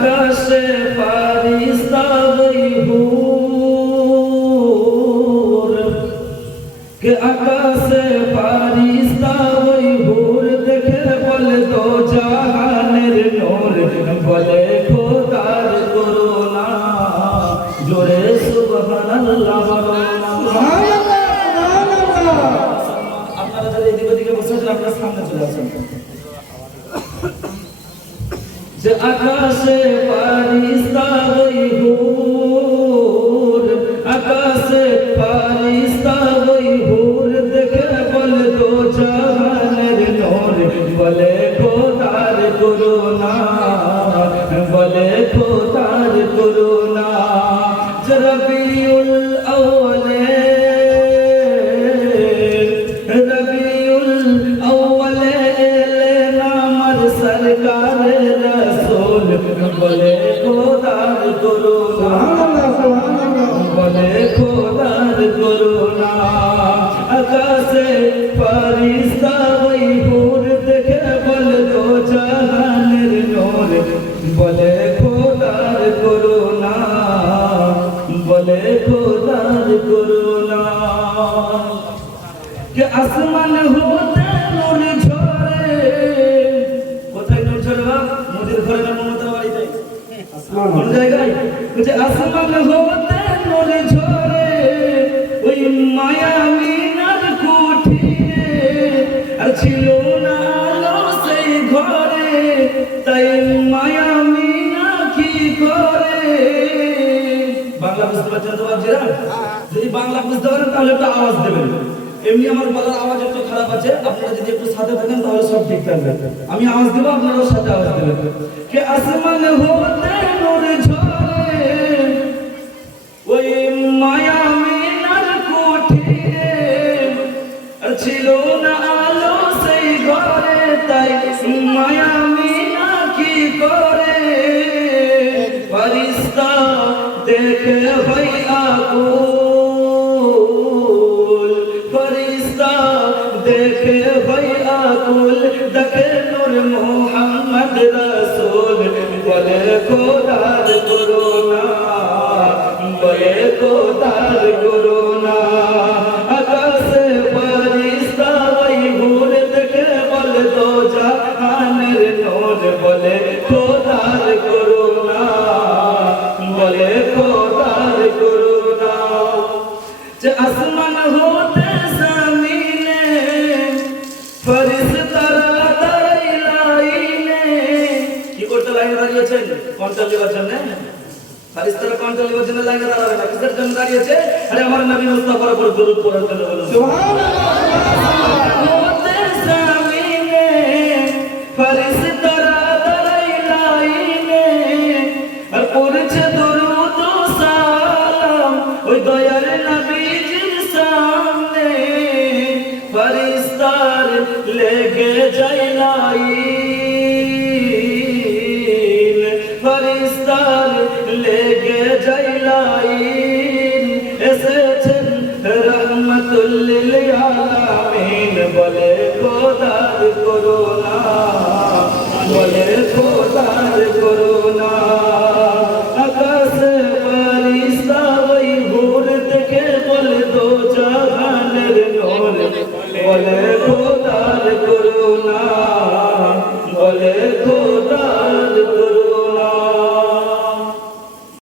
আকাশে ফারিস্তা ওই হুর কে আকাশে ফারিস্তা ওই হুর দেখে বলে দো জাহানের নূর বলে খোদার করুণা জোরে সুবহানাল্লাহ আপনারা যারা এদিকে ওদিকে বসে আছেন আপনারা সামনে চলে আসেন যে আকাশে ফারিস্তা ওই হুর আকাশে ফারিস্তা ওই হুর দেখে বলে দো জাহানের নূর বলে খোদার করুণা বলে খোদার করুণা রবিউল আউয়ালে सरकार रसूल बोले खुदार करुणा बोले खुदार करुणा आकाशे फरिश्ता वही हुर देखे बोले दो जहानेर नूर बोले खुदार करुणा बोले खुदार करुणा के आसमान होते नूर झरे मुझे घर में ममता वाली जाए आसमान জায়গায় যে আসমান হতে নূর ঝরে ওই মায়া মিনার কুঠিরে আর ছিল না আলো সেই ঘরে তাই মায়া মিনা কি করে বাংলা বুঝতে পারছেন তো বাচ্চারা যদি বাংলা বুঝতে পারেন তাহলে একটা আওয়াজ দেবেন এমনি আমার গলার আওয়াজ একটু খারাপ আছে আপনারা যদি একটু সাথে থাকেন তাহলে সব ঠিক থাকবে আমি আওয়াজ দেব আপনারাও সাথে আওয়াজ দেবেন কে আসমান হতে নূর ঝরে ওই মায়া মিনার কুঠিরে আর ছিল না আলো সেই ঘরে তাই মায়া মিনা কি করে ফরিস্তা দেখে হয় আকুল फरिश्ता देखे भाई आकुल देखे नूर मोहम्मद रसूल बोले खुदार करुणा बोले खुदार करुणा आकाशे फरिश्ता वही हुर देखे बोले दो जहानेर नूर बोले खुदार करुणा बोले खुदार करुणा जे आसमान होते जमीने फरिश्तारा दाঁড়াই লাইনে কি করতে লাইনে দাঁড়িয়েছেন কন্ট্রোল দেওয়ার জন্য ফরিস্তারা কন্ট্রোল দেওয়ার জন্য লাইনে দাঁড়াবে না কিসের জন্য দাঁড়িয়েছে আরে আমার নবী মুস্তাফার উপর দরুদ পড়ার জন্য বলুন সুবহানাল্লাহ होते जमीने फरिश्तारा দাঁড়াই লাইনে আর পড়ছে দরুদ ও সালাম ওই দয়ার নবী फरिश्तार लेके जाए लाइन फरिश्तार लेके जाए लाइन